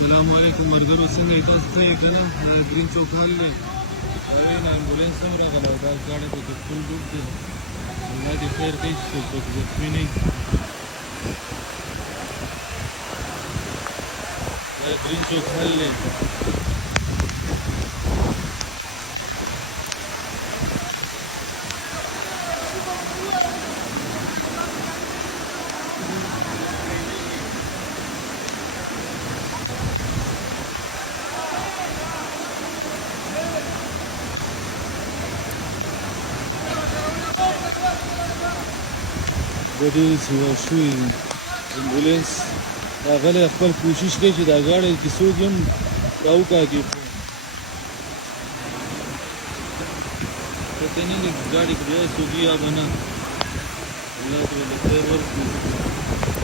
السلام علیکم مرګرو څنګه تاسو ته یې کنه گرین چوک حال دی اوی نه امبولانس هم راغله دا ګاډی پکې فل ډوب دی الله دې خیر کوي چې څوک پکې زخمي نه وي دا گرین چوک حال دی ډېرې سیوا شوي دي امبولانس راغلی خپل کوشش کوي چې دا ګاډی کې څوک هم راوکاږي خو پته نه لګي ګاډي کې بیا څوک یا به نه الله ترې د خیر ورکړي